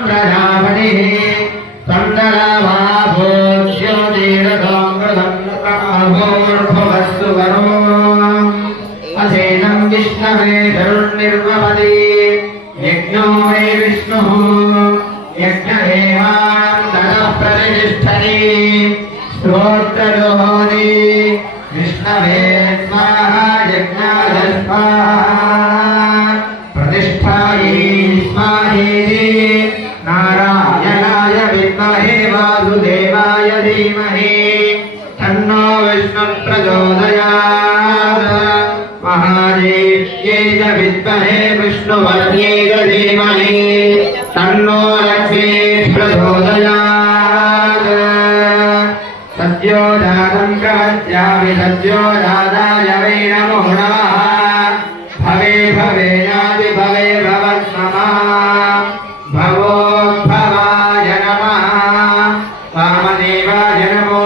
प्रजापतिः तण्डलाभाभोज्योतिरथोऽमृतमभोर्भवस्तु वरो असेनं विष्णवे धरुर्निर्वपति यज्ञो वै विष्णुः यज्ञदेवानन्दः प्रतिष्ठति स्तोत्रयोनि विष्णवे स्वाहा यज्ञाय स्वाहा प्रतिष्ठायै स्वाहेति नारायणाय विद्महे वासुदेवाय धीमहि तन्नो विष्णुः प्रचोदयात् महादेव्यै च विद्महे विष्णुवर्यै च धीमहि तन्नो लक्ष्मीः प्रचोदयात् सद्यो जातं प्रपद्यामि सद्यो जाताय वै नमो नमः भवे भवेनादि भवे भवत्समा भवोद्भवाय नमः वामदेवाय नमो